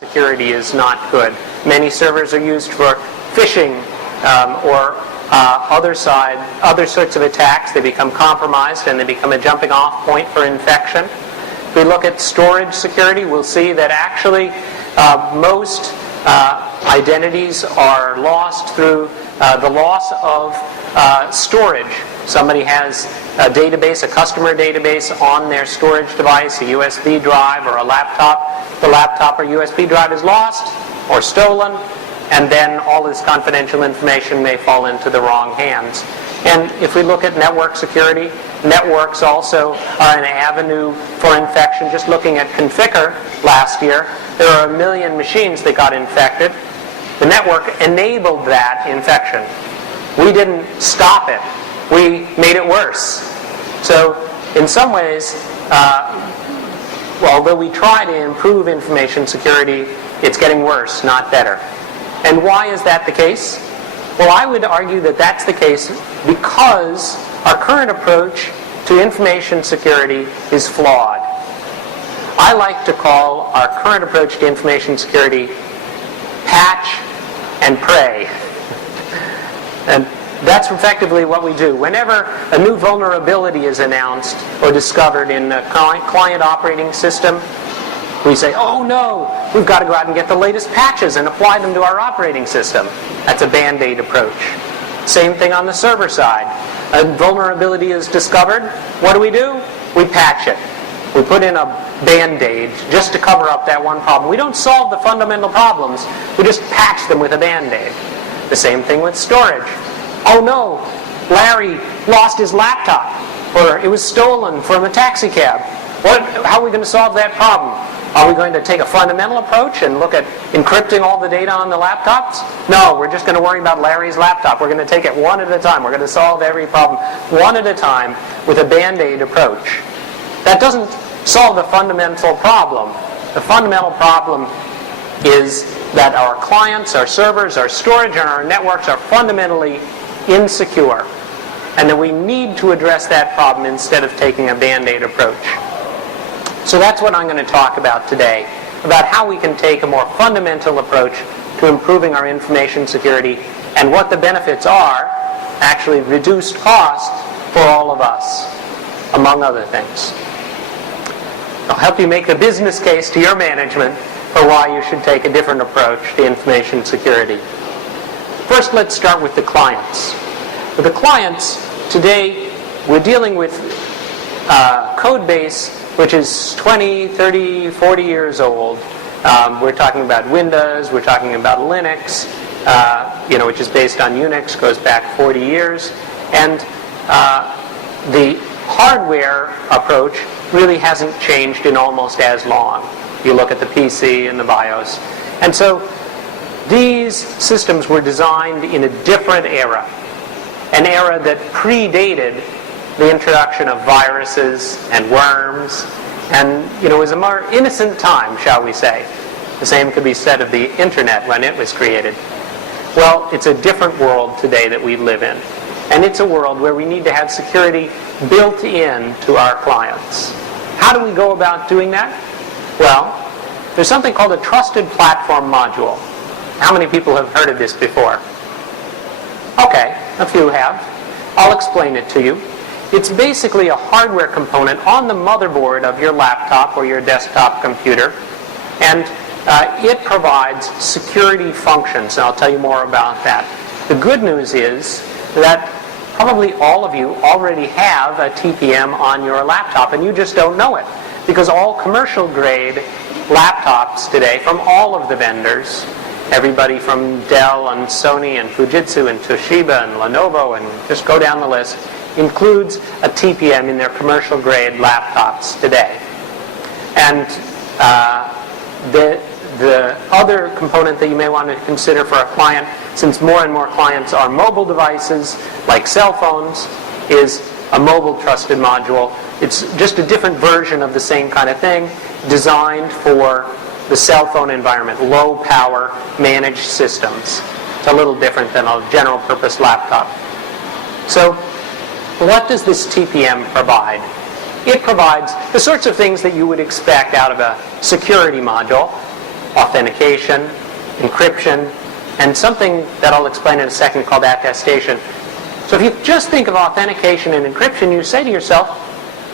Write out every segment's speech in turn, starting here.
security is not good. Many servers are used for phishing or other sorts of attacks. They become compromised and they become a jumping off point for infection. If we look at storage security, we'll see that actually most identities are lost through the loss of storage. Somebody has a database, a customer database on their storage device, a USB drive or a laptop. The laptop or USB drive is lost or stolen, and then all this confidential information may fall into the wrong hands. And if we look at network security, networks also are an avenue for infection. Just looking at Configure last year, there are 1 million machines that got infected. The network enabled that infection. We didn't stop it. We made it worse. So in some ways, although we try to improve information security, it's getting worse, not better. And why is that the case? Well, I would argue that that's the case because our current approach to information security is flawed. I like to call our current approach to information security patch and pray. And that's effectively what we do. Whenever a new vulnerability is announced or discovered in a client operating system, we say, oh no, we've got to go out and get the latest patches and apply them to our operating system. That's a Band-Aid approach. Same thing on the server side. A vulnerability is discovered. What do? We patch it. We put in a Band-Aid just to cover up that one problem. We don't solve the fundamental problems. We just patch them with a Band-Aid. The same thing with storage. Oh no, Larry lost his laptop, or it was stolen from a taxi cab. How are we going to solve that problem? Are we going to take a fundamental approach and look at encrypting all the data on the laptops? No, we're just going to worry about Larry's laptop. We're going to take it one at a time. We're going to solve every problem one at a time with a Band-Aid approach. That doesn't solve the fundamental problem. The fundamental problem is that our clients, our servers, our storage, and our networks are fundamentally insecure, and that we need to address that problem instead of taking a Band-Aid approach. So that's what I'm going to talk about today, about how we can take a more fundamental approach to improving our information security and what the benefits are, actually reduced cost for all of us, among other things. I'll help you make the business case to your management for why you should take a different approach to information security. First, let's start with the clients. With the clients, today we're dealing with a code base which is 20, 30, 40 years old. We're talking about Windows, we're talking about Linux, which is based on Unix, goes back 40 years. And the hardware approach really hasn't changed in almost as long. You look at the PC and the BIOS. And so these systems were designed in a different era, an era that predated the introduction of viruses and worms, and it was a more innocent time, shall we say. The same could be said of the internet when it was created. Well, it's a different world today that we live in, and it's a world where we need to have security built in to our clients. How do we go about doing that? Well, there's something called a trusted platform module. How many people have heard of this before? Okay, a few have. I'll explain it to you. It's basically a hardware component on the motherboard of your laptop or your desktop computer, and it provides security functions, and I'll tell you more about that. The good news is that probably all of you already have a TPM on your laptop, and you just don't know it, because all commercial-grade laptops today from all of the vendors, everybody from Dell and Sony and Fujitsu and Toshiba and Lenovo, and just go down the list, includes a TPM in their commercial-grade laptops today. And the other component that you may want to consider for a client, since more and more clients are mobile devices, like cell phones, is a mobile trusted module. It's just a different version of the same kind of thing, designed for the cell phone environment, low power managed systems. It's a little different than a general purpose laptop. So what does this TPM provide? It provides the sorts of things that you would expect out of a security module. authentication, encryption, and something that I'll explain in a second called attestation. So if you just think of authentication and encryption, you say to yourself,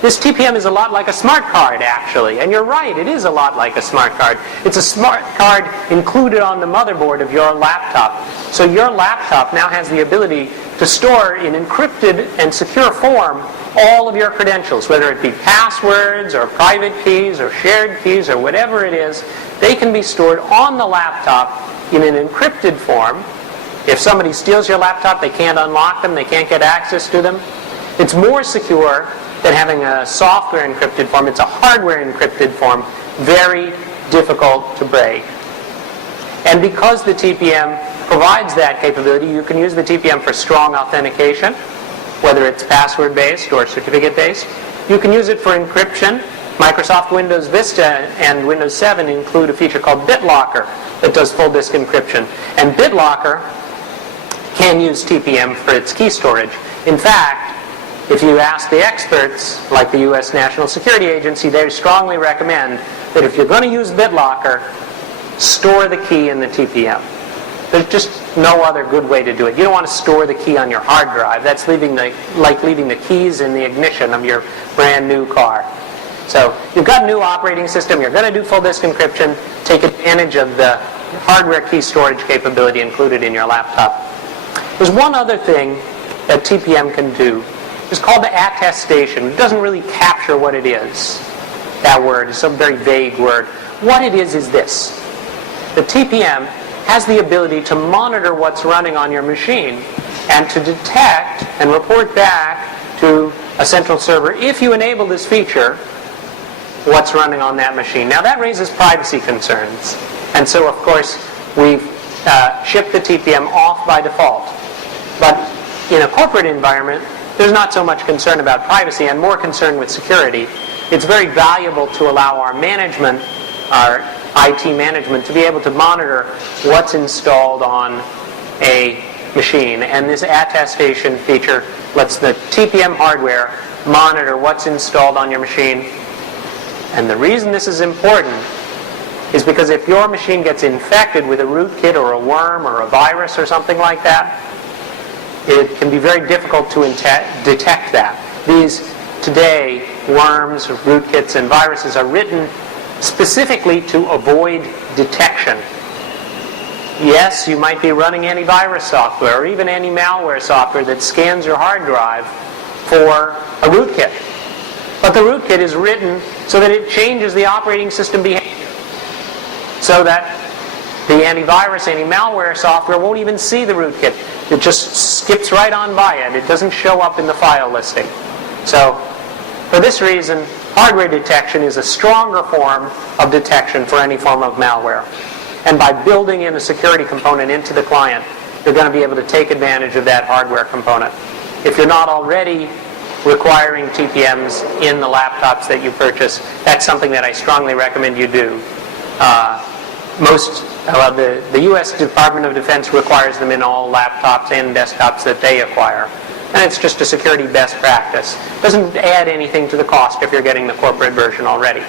this TPM is a lot like a smart card, actually. And you're right, it is a lot like a smart card. It's a smart card included on the motherboard of your laptop. So your laptop now has the ability to store in encrypted and secure form all of your credentials, whether it be passwords or private keys or shared keys or whatever it is. They can be stored on the laptop in an encrypted form. If somebody steals your laptop, they can't unlock them, they can't get access to them. It's more secure than having a software encrypted form. It's a hardware encrypted form, very difficult to break. And because the TPM provides that capability, you can use the TPM for strong authentication, whether it's password-based or certificate-based. You can use it for encryption. Microsoft Windows Vista and Windows 7 include a feature called BitLocker that does full disk encryption. And BitLocker can use TPM for its key storage. In fact, if you ask the experts, like the U.S. National Security Agency, they strongly recommend that if you're going to use BitLocker, store the key in the TPM. There's just no other good way to do it. You don't want to store the key on your hard drive. That's like leaving the keys in the ignition of your brand new car. So you've got a new operating system, you're going to do full disk encryption, take advantage of the hardware key storage capability included in your laptop. There's one other thing that TPM can do. It's called the attestation. It doesn't really capture what it is. That word is a very vague word. What it is this. The TPM has the ability to monitor what's running on your machine and to detect and report back to a central server, if you enable this feature, what's running on that machine. Now that raises privacy concerns. And so of course we've shipped the TPM off by default. But in a corporate environment, there's not so much concern about privacy and more concern with security. It's very valuable to allow our management, our IT management, to be able to monitor what's installed on a machine. And this attestation feature lets the TPM hardware monitor what's installed on your machine. And the reason this is important is because if your machine gets infected with a rootkit or a worm or a virus or something like that, it can be very difficult to detect that. These, today, worms, rootkits, and viruses are written specifically to avoid detection. Yes, you might be running antivirus software or even anti-malware software that scans your hard drive for a rootkit. But the rootkit is written so that it changes the operating system behavior, so that the antivirus, anti-malware software won't even see the rootkit. It just skips right on by it. It doesn't show up in the file listing. So, for this reason, hardware detection is a stronger form of detection for any form of malware. And by building in a security component into the client, you're going to be able to take advantage of that hardware component. If you're not already requiring TPMs in the laptops that you purchase, that's something that I strongly recommend you do. The U.S. Department of Defense requires them in all laptops and desktops that they acquire. And it's just a security best practice. Doesn't add anything to the cost if you're getting the corporate version already.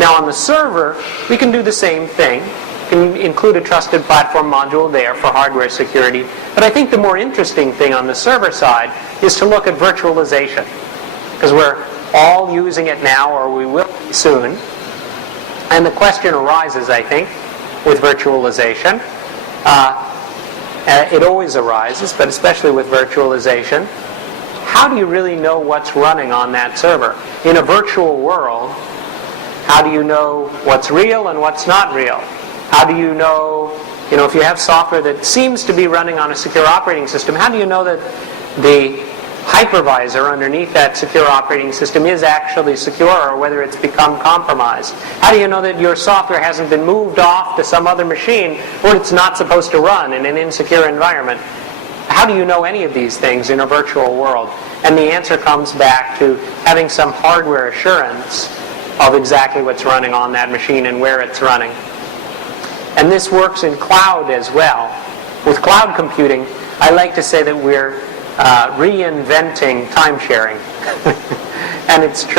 Now on the server, we can do the same thing. We can include a trusted platform module there for hardware security. But I think the more interesting thing on the server side is to look at virtualization. Because we're all using it now, or we will soon. And the question arises, I think, with virtualization. It always arises, but especially with virtualization. How do you really know what's running on that server? In a virtual world, how do you know what's real and what's not real? How do you know, if you have software that seems to be running on a secure operating system, how do you know that the hypervisor underneath that secure operating system is actually secure, or whether it's become compromised? How do you know that your software hasn't been moved off to some other machine where it's not supposed to run in an insecure environment? How do you know any of these things in a virtual world? And the answer comes back to having some hardware assurance of exactly what's running on that machine and where it's running. And this works in cloud as well. With cloud computing, I like to say that we're reinventing time sharing. And it's true.